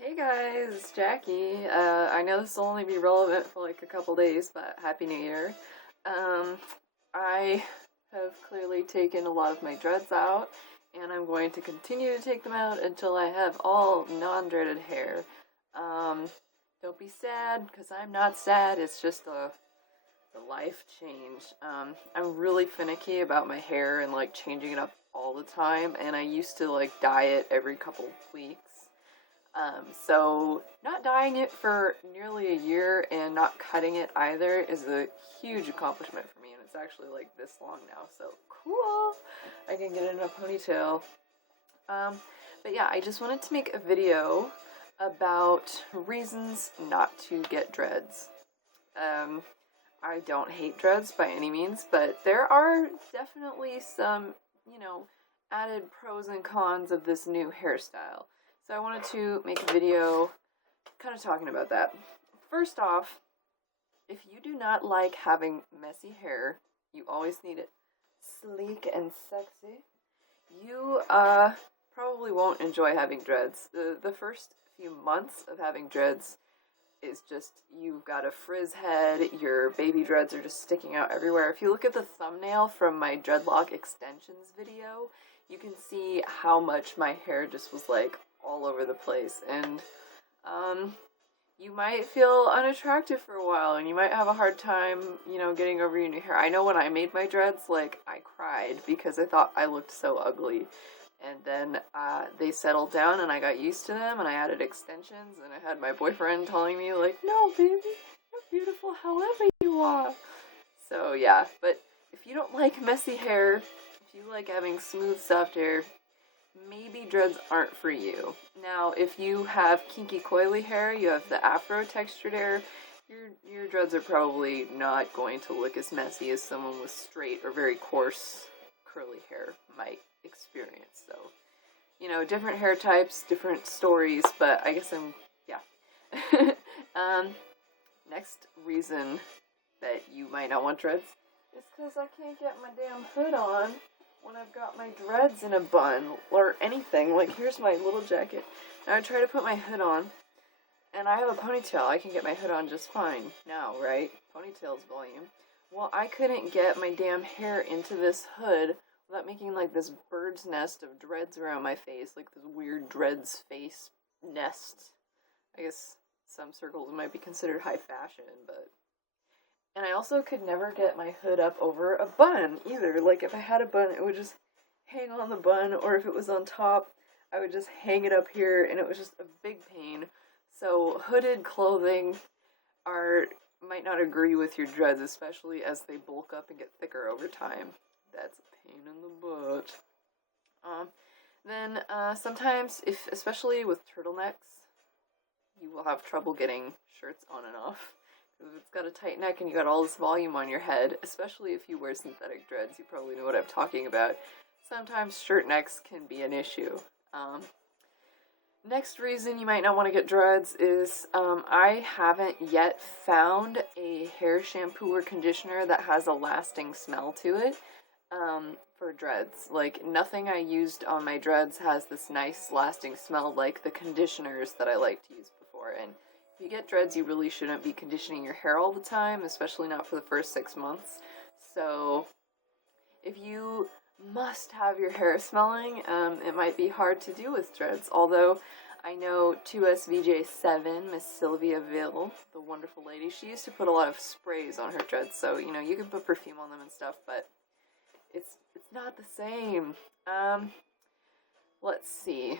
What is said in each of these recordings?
Hey guys, it's Jackie. I know this will only be relevant for like a couple days, but Happy New Year. Um, I have clearly taken a lot of my dreads out, and I'm going to continue to take them out until I have all non-dreaded hair. Um, don't be sad, because I'm not sad, it's just the life change. I'm really finicky about my hair and like changing it up all the time, and I used to like dye it every couple weeks. So not dyeing it for nearly a year and not cutting it either is a huge accomplishment for me, and it's actually like this long now, so cool! I can get it in a ponytail. Um, but yeah, I just wanted to make a video about reasons not to get dreads. Um, I don't hate dreads by any means, but there are definitely some, you know, added pros and cons of this new hairstyle. So I wanted to make a video kind of talking about that. First off, if you do not like having messy hair, you always need it sleek and sexy, you probably won't enjoy having dreads. The first few months of having dreads is just you've got a frizz head, your baby dreads are just sticking out everywhere. If you look at the thumbnail from my dreadlock extensions video, you can see how much my hair just was like all over the place, and you might feel unattractive for a while, and you might have a hard time, getting over your new hair. I know when I made my dreads, like, I cried because I thought I looked so ugly. And then they settled down and I got used to them and I added extensions and I had my boyfriend telling me like, no baby, you're beautiful however you are. So yeah, but if you don't like messy hair, if you like having smooth soft hair, maybe dreads aren't for you. Now if you have kinky coily hair, you have the afro textured hair, your dreads are probably not going to look as messy as someone with straight or very coarse curly hair might experience. So, different hair types, different stories, but I guess yeah. um, Next reason that you might not want dreads is because I can't get my damn hood on when I've got my dreads in a bun or anything. Like, here's my little jacket. Now I try to put my hood on, and I have a ponytail. I can get my hood on just fine now, right? Ponytail's volume. Well, I couldn't get my damn hair into this hood without making like this bird's nest of dreads around my face, like this weird dreads face nest. I guess some circles might be considered high fashion, but... And I also could never get my hood up over a bun either. Like if I had a bun, it would just hang on the bun, or if it was on top, I would just hang it up here, and it was just a big pain. So hooded clothing might not agree with your dreads, especially as they bulk up and get thicker over time. That's a pain in the butt. Then sometimes, especially with turtlenecks, you will have trouble getting shirts on and off. If it's got a tight neck and you got all this volume on your head, especially if you wear synthetic dreads, you probably know what I'm talking about. Sometimes shirt necks can be an issue. Next reason you might not want to get dreads is I haven't yet found a hair shampoo or conditioner that has a lasting smell to it for dreads. Like, nothing I used on my dreads has this nice lasting smell like the conditioners that I like to use before. And if you get dreads, you really shouldn't be conditioning your hair all the time, especially not for the first 6 months. So if you must have your hair smelling, it might be hard to do with dreads. Although I know 2SVJ7, Miss Sylvia Ville, the wonderful lady, she used to put a lot of sprays on her dreads, so you can put perfume on them and stuff, but it's not the same. Let's see.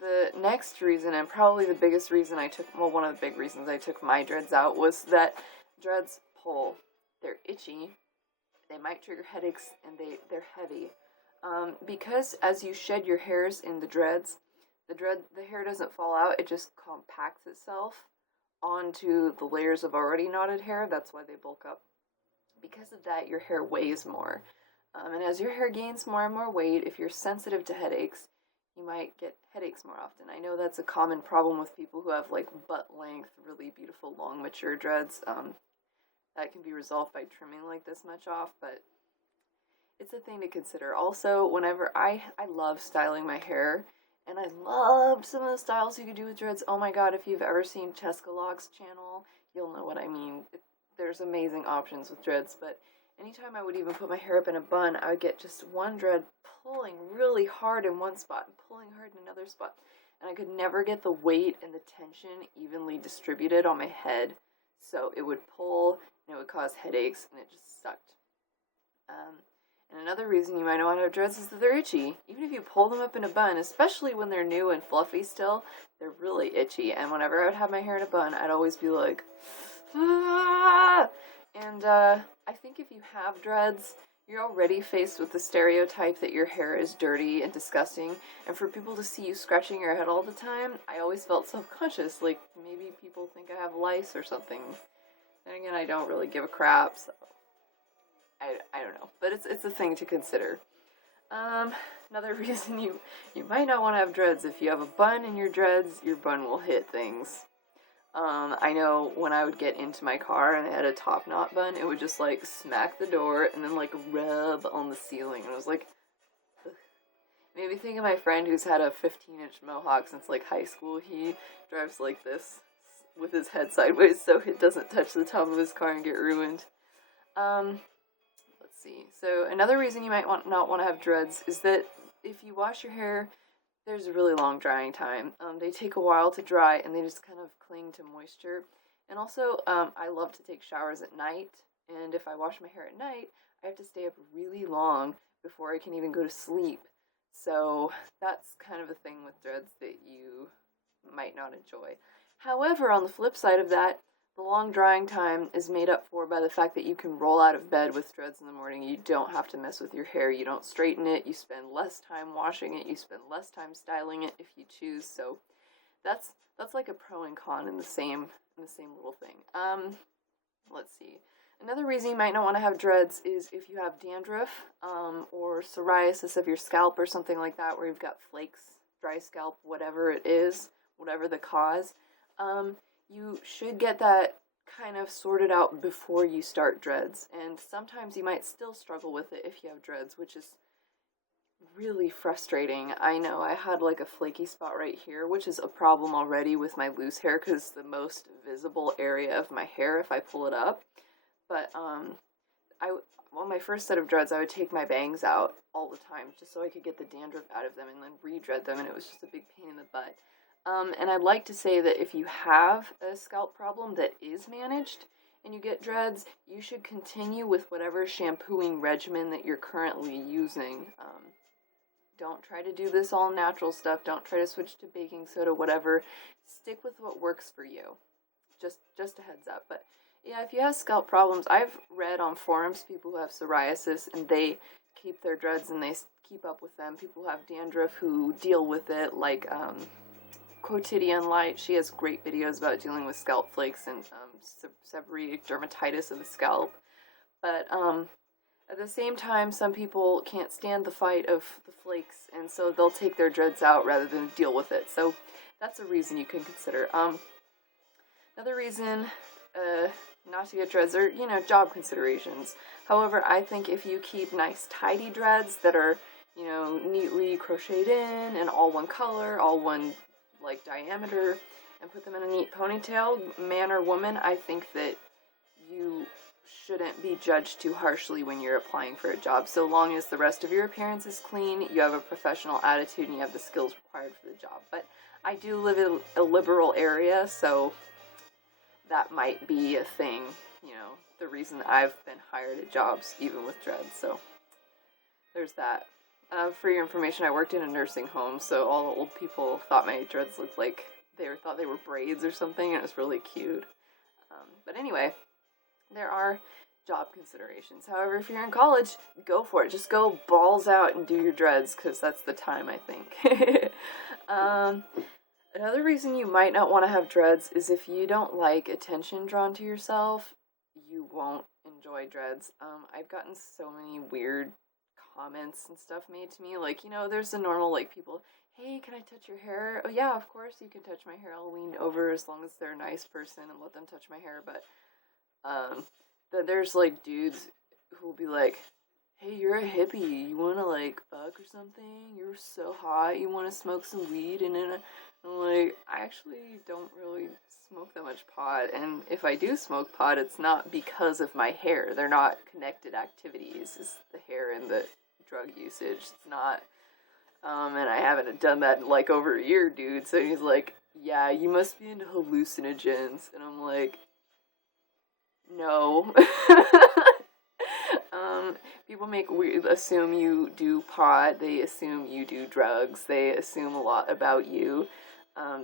The next reason, and probably the biggest reason one of the big reasons I took my dreads out, was that dreads pull. They're itchy, they might trigger headaches, and they're heavy. Because as you shed your hairs in the dreads, the hair doesn't fall out, it just compacts itself onto the layers of already knotted hair. That's why they bulk up. Because of that, your hair weighs more. And as your hair gains more and more weight, if you're sensitive to headaches, you might get headaches more often. I know that's a common problem with people who have like butt-length, really beautiful, long, mature dreads. That can be resolved by trimming like this much off, but it's a thing to consider. Also, whenever I love styling my hair, and I loved some of the styles you could do with dreads. Oh my god, if you've ever seen Cheska Locke's channel, you'll know what I mean. There's amazing options with dreads, but anytime I would even put my hair up in a bun, I would get just one dread pulling really hard in one spot and pulling hard in another spot. And I could never get the weight and the tension evenly distributed on my head. So it would pull and it would cause headaches and it just sucked. And another reason you might not want to have dreads is that they're itchy. Even if you pull them up in a bun, especially when they're new and fluffy still, they're really itchy. And whenever I would have my hair in a bun, I'd always be like, ah! And I think if you have dreads, you're already faced with the stereotype that your hair is dirty and disgusting. And for people to see you scratching your head all the time, I always felt self-conscious. Like, maybe people think I have lice or something. Then again, I don't really give a crap, so I don't know, but it's a thing to consider. Another reason you might not want to have dreads, if you have a bun in your dreads, your bun will hit things. I know when I would get into my car and I had a top knot bun, it would just like smack the door and then like rub on the ceiling, and I was like, ugh. Made me think of my friend who's had a 15-inch mohawk since like high school. He drives like this with his head sideways so it doesn't touch the top of his car and get ruined. Let's see. So another reason you might not want to have dreads is that if you wash your hair, there's a really long drying time. They take a while to dry and they just kind of cling to moisture. And also, I love to take showers at night, and if I wash my hair at night, I have to stay up really long before I can even go to sleep. So that's kind of a thing with dreads that you might not enjoy. However, on the flip side of that, the long drying time is made up for by the fact that you can roll out of bed with dreads in the morning. You don't have to mess with your hair. You don't straighten it. You spend less time washing it. You spend less time styling it if you choose. So that's like a pro and con in the same little thing. Let's see. Another reason you might not want to have dreads is if you have dandruff or psoriasis of your scalp or something like that, where you've got flakes, dry scalp, whatever it is, whatever the cause. You should get that kind of sorted out before you start dreads, and sometimes you might still struggle with it if you have dreads, which is really frustrating. I know I had like a flaky spot right here, which is a problem already with my loose hair because it's the most visible area of my hair if I pull it up. But on my first set of dreads, I would take my bangs out all the time just so I could get the dandruff out of them and then re-dread them, and it was just a big pain in the butt. And I'd like to say that if you have a scalp problem that is managed and you get dreads, you should continue with whatever shampooing regimen that you're currently using. Don't try to do this all natural stuff. Don't try to switch to baking soda, whatever. Stick with what works for you. Just a heads up. But yeah, if you have scalp problems, I've read on forums people who have psoriasis and they keep their dreads and they keep up with them. People who have dandruff who deal with it, like Quotidian Light. She has great videos about dealing with scalp flakes and seborrheic dermatitis of the scalp. But at the same time, some people can't stand the fight of the flakes, and so they'll take their dreads out rather than deal with it. So that's a reason you can consider. Another reason not to get dreads are, job considerations. However, I think if you keep nice tidy dreads that are, neatly crocheted in and all one color, all one like diameter, and put them in a neat ponytail, man or woman, I think that you shouldn't be judged too harshly when you're applying for a job, so long as the rest of your appearance is clean, you have a professional attitude, and you have the skills required for the job. But I do live in a liberal area, so that might be a thing, the reason I've been hired at jobs, even with dreads, so there's that. For your information, I worked in a nursing home, so all the old people thought my dreads looked like thought they were braids or something, and it was really cute. But anyway, there are job considerations. However, if you're in college, go for it. Just go balls out and do your dreads, because that's the time, I think. Another reason you might not want to have dreads is if you don't like attention drawn to yourself, you won't enjoy dreads. I've gotten so many weird comments and stuff made to me, like, there's the normal, like, people, hey, can I touch your hair? Oh yeah, of course you can touch my hair. I'll lean over as long as they're a nice person and let them touch my hair. But there's like dudes who will be like, hey, you're a hippie, you wanna like fuck or something? You're so hot, you wanna smoke some weed? And then I'm like, I actually don't really smoke that much pot, and if I do smoke pot, it's not because of my hair. They're not connected activities. It's the hair and the drug usage. It's not. And I haven't done that in like over a year, dude. So he's like, yeah, you must be into hallucinogens. And I'm like, no. um, People assume you do pot, they assume you do drugs, they assume a lot about you.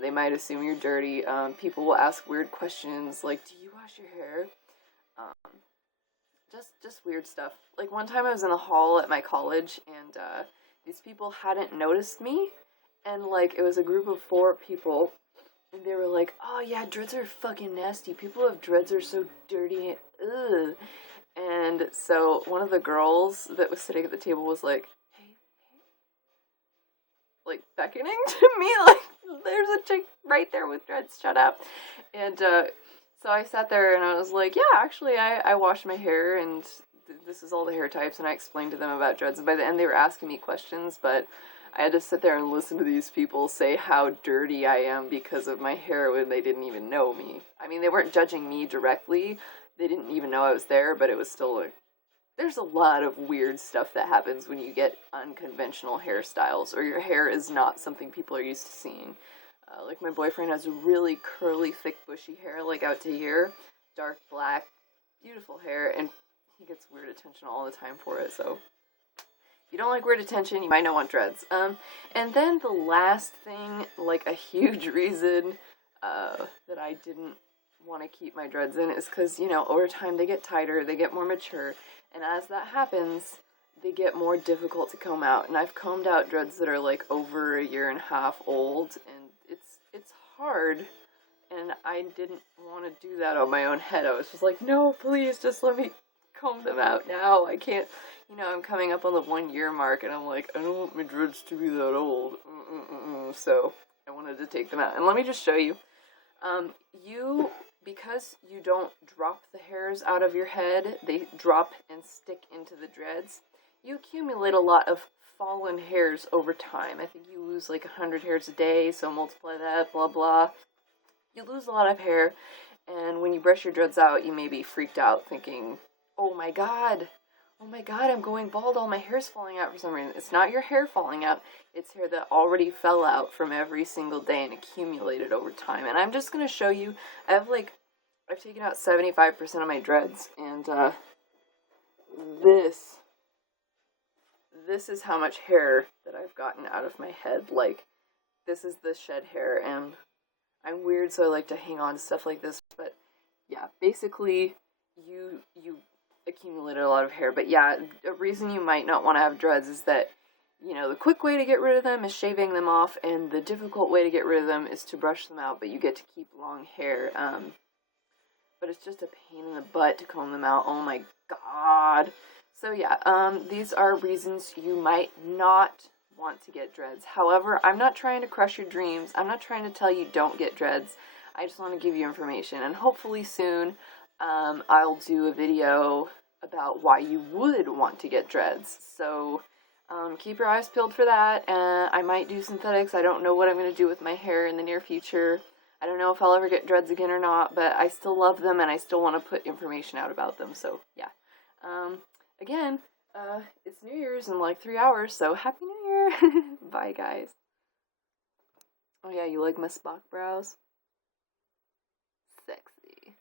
They might assume you're dirty. People will ask weird questions like, do you wash your hair? Um, just weird stuff. Like one time I was in the hall at my college and these people hadn't noticed me, and like it was a group of 4 people, and they were like, "Oh yeah, dreads are fucking nasty. People who have dreads are so dirty. Ugh." And so one of the girls that was sitting at the table was like, "Hey," like beckoning to me, like, "There's a chick right there with dreads. Shut up." And so I sat there and I was like, "Yeah, actually, I wash my hair and." This is all the hair types, and I explained to them about dreads. And by the end, they were asking me questions, but I had to sit there and listen to these people say how dirty I am because of my hair when they didn't even know me. I mean, they weren't judging me directly. They didn't even know I was there, but it was still like, there's a lot of weird stuff that happens when you get unconventional hairstyles, or your hair is not something people are used to seeing. Like my boyfriend has really curly, thick, bushy hair, like out to here, dark black, beautiful hair, and he gets weird attention all the time for it, so if you don't like weird attention, you might not want dreads. And then the last thing, like a huge reason that I didn't want to keep my dreads in is because, you know, over time they get tighter, they get more mature, and as that happens, they get more difficult to comb out. And I've combed out dreads that are like over a year and a half old, and it's hard. And I didn't want to do that on my own head. I was just like, no, please, just let me comb them out now. I can't, you know, I'm coming up on the 1 year mark, and I'm like, I don't want my dreads to be that old. So I wanted to take them out. And let me just show you. Because you don't drop the hairs out of your head, they drop and stick into the dreads, you accumulate a lot of fallen hairs over time. I think you lose like 100 hairs a day, so multiply that, blah, blah. You lose a lot of hair, and when you brush your dreads out, you may be freaked out thinking, oh my god, I'm going bald, all my hair's falling out for some reason. It's not your hair falling out, it's hair that already fell out from every single day and accumulated over time. And I'm just going to show you, I've taken out 75% of my dreads, and this is how much hair that I've gotten out of my head. Like, this is the shed hair, and I'm weird, so I like to hang on to stuff like this, but yeah, basically, you accumulated a lot of hair. But yeah, a reason you might not want to have dreads is that, you know, the quick way to get rid of them is shaving them off, and the difficult way to get rid of them is to brush them out, but you get to keep long hair. But it's just a pain in the butt to comb them out. Oh my god. So yeah, these are reasons you might not want to get dreads. However, I'm not trying to crush your dreams. I'm not trying to tell you don't get dreads. I just want to give you information, and hopefully soon I'll do a video about why you would want to get dreads. So keep your eyes peeled for that. I might do synthetics. I don't know what I'm going to do with my hair in the near future. I don't know if I'll ever get dreads again or not, but I still love them, and I still want to put information out about them. So yeah. Again, it's New Year's in like 3 hours, so Happy New Year! Bye, guys. Oh yeah, you like my Spock brows? Sexy.